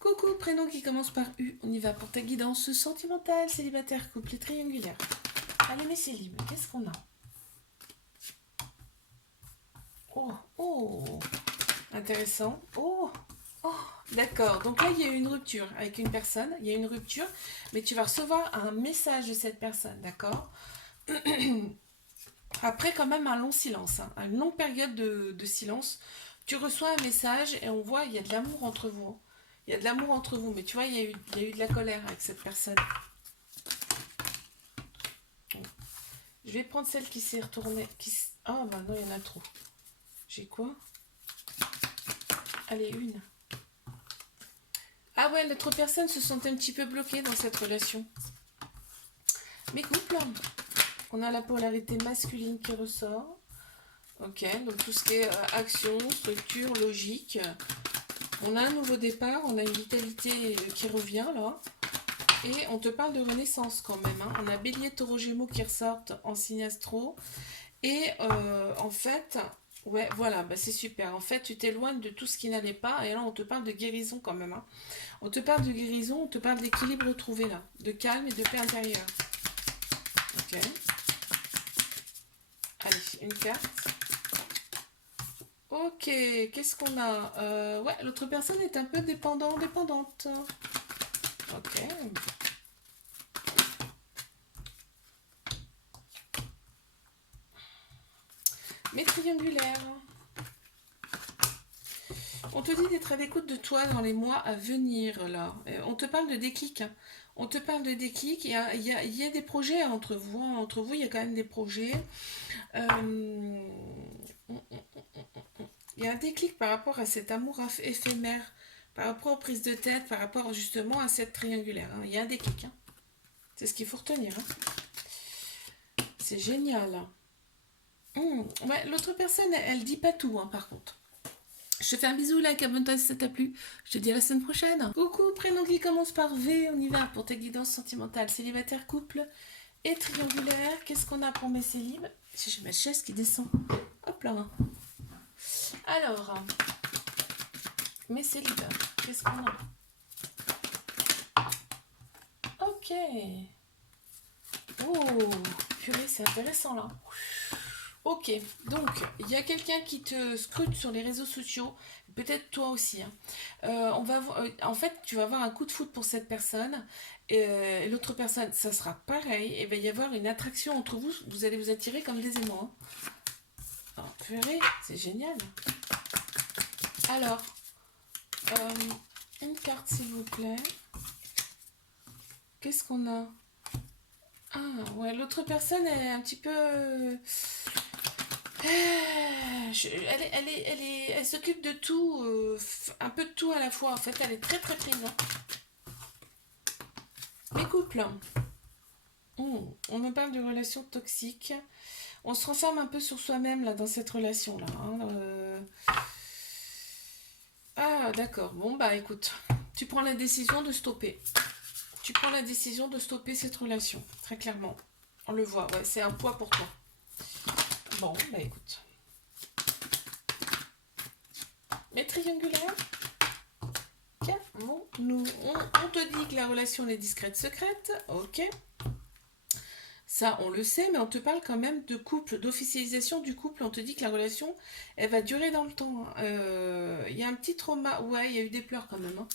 Coucou, prénom qui commence par U. On y va pour ta guidance sentimentale, célibataire, couple et triangulaire. Allez, mes célibes, qu'est-ce qu'on a? Oh, oh, intéressant. Oh, oh, d'accord. Donc là, il y a eu une rupture avec une personne. Il y a une rupture, mais tu vas recevoir un message de cette personne, d'accord? Après, quand même, un long silence, hein, une longue période de silence. Tu reçois un message et on voit il y a de l'amour entre vous, hein. Il y a de l'amour entre vous, mais tu vois, il y a eu de la colère avec cette personne. Je vais prendre celle qui s'est retournée. Oh, bah non, il y en a trop. J'ai quoi? Allez, une. Ah ouais, l'autre personne se sent un petit peu bloquée dans cette relation. Mais couple, on a la polarité masculine qui ressort. Ok, donc tout ce qui est action, structure, logique. On a un nouveau départ, on a une vitalité qui revient là. Et on te parle de renaissance quand même, hein. On a Bélier, Taureau, Gémeaux qui ressortent en signe astro. Et en fait, ouais, voilà, bah c'est super. En fait, tu t'éloignes de tout ce qui n'allait pas. Et là, on te parle de guérison quand même, hein. On te parle de guérison, on te parle d'équilibre retrouvé là, de calme et de paix intérieure. Ok. Allez, une carte. Ok, qu'est-ce qu'on a? Ouais, l'autre personne est un peu dépendante. Ok. Mais triangulaire. On te dit d'être à l'écoute de toi dans les mois à venir, là. On te parle de déclic, hein. On te parle de déclic. Il y a des projets entre vous, hein. Entre vous, il y a quand même des projets. Euh, Il y a un déclic par rapport à cet amour éphémère, par rapport aux prises de tête, par rapport justement à cette triangulaire, hein. Il y a un déclic, hein. C'est ce qu'il faut retenir, hein. C'est génial. Ouais, l'autre personne, elle dit pas tout, hein, par contre. Je te fais un bisou, like, abonne-toi si ça t'a plu. Je te dis à la semaine prochaine. Coucou, prénom qui commence par V, on y va pour ta guidance sentimentale, célibataire, couple et triangulaire. Qu'est-ce qu'on a pour mes célibes? Si j'ai ma chaise qui descend. Hop là. Alors, mes célibes, qu'est-ce qu'on a? Ok. Oh, purée, c'est intéressant là. Ok, donc il y a quelqu'un qui te scrute sur les réseaux sociaux, peut-être toi aussi, hein. En fait, tu vas avoir un coup de foudre pour cette personne, et l'autre personne, ça sera pareil, et il va y avoir une attraction entre vous, vous allez vous attirer comme des aimants, hein. Oh, purée, c'est génial. Alors, euh, une carte s'il vous plaît. Qu'est-ce qu'on a? Ah, ouais, l'autre personne, elle est un petit peu... Elle s'occupe de tout, un peu de tout à la fois. En fait, elle est très très prise, hein. Les couples. On me parle de relations toxiques. On se renferme un peu sur soi-même là dans cette relation-là, hein. Ah, d'accord. Bon, bah écoute, tu prends la décision de stopper. Tu prends la décision de stopper cette relation, très clairement. On le voit, ouais, c'est un poids pour toi. Bon, bah écoute. Mais triangulaire, nous, on te dit que la relation est discrète, secrète, ok. Ça, on le sait, mais on te parle quand même de couple, d'officialisation du couple. On te dit que la relation, elle va durer dans le temps, hein. Il y a un petit trauma, ouais, il y a eu des pleurs quand même, hein.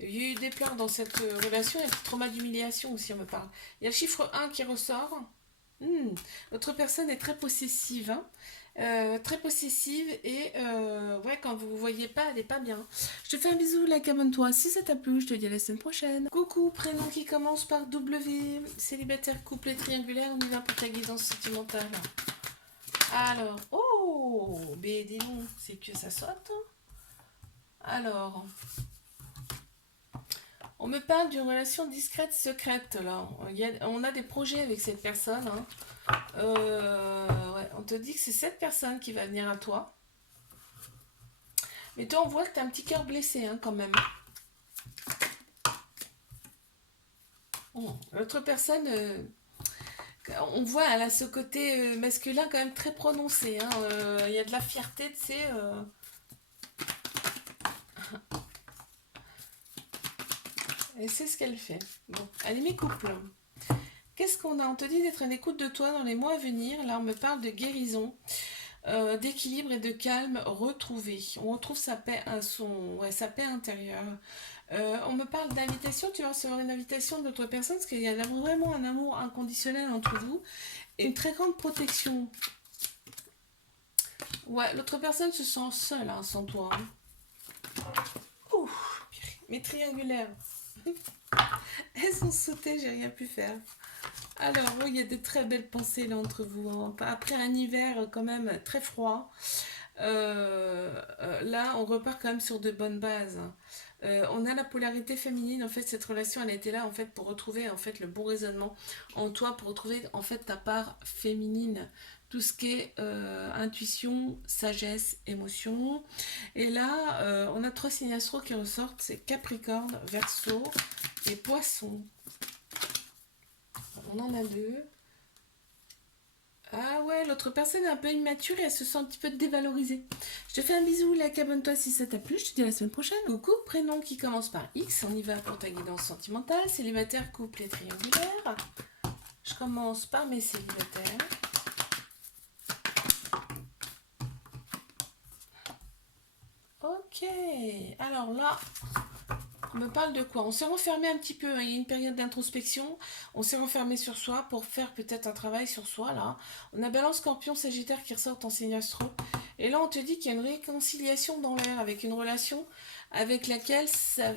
Il y a eu des pleurs dans cette relation, il y a un petit trauma d'humiliation aussi, on me parle. Il y a le chiffre 1 qui ressort. L'autre personne est très possessive, hein. Très possessive et ouais, quand vous ne voyez pas, elle est pas bien. Je te fais un bisou, like, abonne-toi si ça t'a plu, je te dis à la semaine prochaine. Coucou, prénom qui commence par W, célibataire, couple et triangulaire, on y va pour ta guidance sentimentale. Alors, oh, mais dis donc, c'est que ça saute, hein. Alors, on me parle d'une relation discrète, secrète, là. On a des projets avec cette personne, hein. Ouais, on te dit que c'est cette personne qui va venir à toi. Mais toi, on voit que tu as un petit cœur blessé, hein, quand même. L'autre personne, on voit, elle a ce côté masculin quand même très prononcé, hein. Il y a de la fierté, tu sais. Et c'est ce qu'elle fait. Bon, allez, mes couples. Qu'est-ce qu'on a? On te dit d'être à l'écoute de toi dans les mois à venir. Là, on me parle de guérison, d'équilibre et de calme retrouvé. On retrouve sa paix, sa paix intérieure. On me parle d'invitation. Tu vas recevoir une invitation de l'autre personne parce qu'il y a vraiment un amour inconditionnel entre vous et une très grande protection. Ouais, l'autre personne se sent seule hein, sans toi. Ouh, mes triangulaires. Elles ont sauté, j'ai rien pu faire. Alors, oui, il y a des très belles pensées là entre vous, hein. Après un hiver quand même très froid, là, on repart quand même sur de bonnes bases, hein. On a la polarité féminine, en fait, cette relation, elle a été là, en fait, pour retrouver, en fait, le bon raisonnement en toi, pour retrouver, en fait, ta part féminine, tout ce qui est intuition, sagesse, émotion. Et là, on a trois signes astro qui ressortent, c'est Capricorne, Verseau et Poisson. On en a deux. Ah ouais, l'autre personne est un peu immature et elle se sent un petit peu dévalorisée. Je te fais un bisou, like, abonne-toi si ça t'a plu. Je te dis à la semaine prochaine. Coucou, prénom qui commence par X. On y va pour ta guidance sentimentale. Célibataire, couple et triangulaire. Je commence par mes célibataires. Ok, alors là, on me parle de quoi? On s'est renfermé un petit peu, hein. Il y a une période d'introspection. On s'est renfermé sur soi pour faire peut-être un travail sur soi, là. On a Balance, Scorpion, Sagittaire qui ressortent en signe astro. Et là, on te dit qu'il y a une réconciliation dans l'air avec une relation avec laquelle,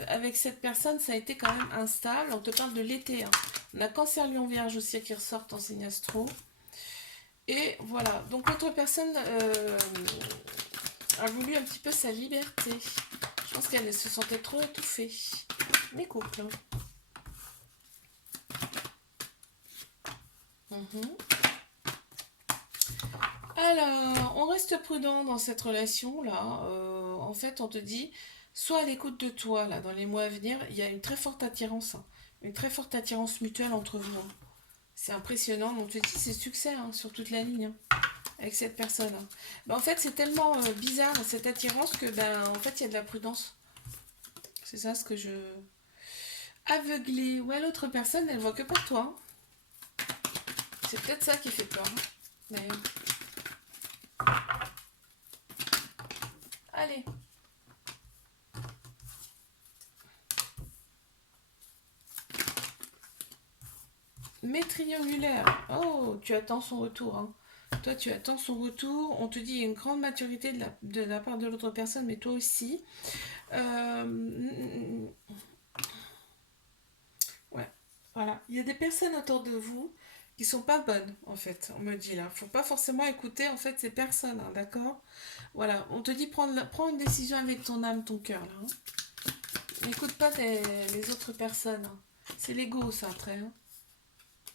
avec cette personne, ça a été quand même instable. On te parle de l'été, hein. On a Cancer, Lion, Vierge aussi qui ressortent en signe astro. Et voilà. Donc, l'autre personne a voulu un petit peu sa liberté. Je pense qu'elle se sentait trop étouffée. Mes couples. Alors, on reste prudent dans cette relation-là. En fait, on te dit, sois à l'écoute de toi, là, dans les mois à venir. Il y a une très forte attirance, hein. Une très forte attirance mutuelle entre vous, hein. C'est impressionnant. On te dit, c'est succès hein, sur toute la ligne, hein, avec cette personne, hein. Ben, en fait, c'est tellement bizarre, cette attirance, que, ben, en fait, il y a de la prudence. C'est ça ce que je... Aveuglé. Ouais, l'autre personne, elle voit que par toi, hein. C'est peut-être ça qui fait peur, hein, d'ailleurs. Allez. Mes triangulaires. Oh, tu attends son retour, hein. Toi, tu attends son retour. On te dit une grande maturité de la part de l'autre personne, mais toi aussi. Ouais, voilà. Il y a des personnes autour de vous qui sont pas bonnes, en fait, on me dit là. Faut pas forcément écouter, en fait, ces personnes, hein, d'accord? Voilà, on te dit prends une décision avec ton âme, ton cœur, là, hein. N'écoute pas les autres personnes, hein. C'est l'ego, ça, après, hein.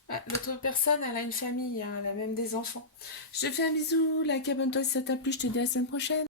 Ah, l'autre personne, elle a une famille, hein, elle a même des enfants. Je te fais un bisou, like, abonne-toi si ça t'a plu, je te dis à la semaine prochaine.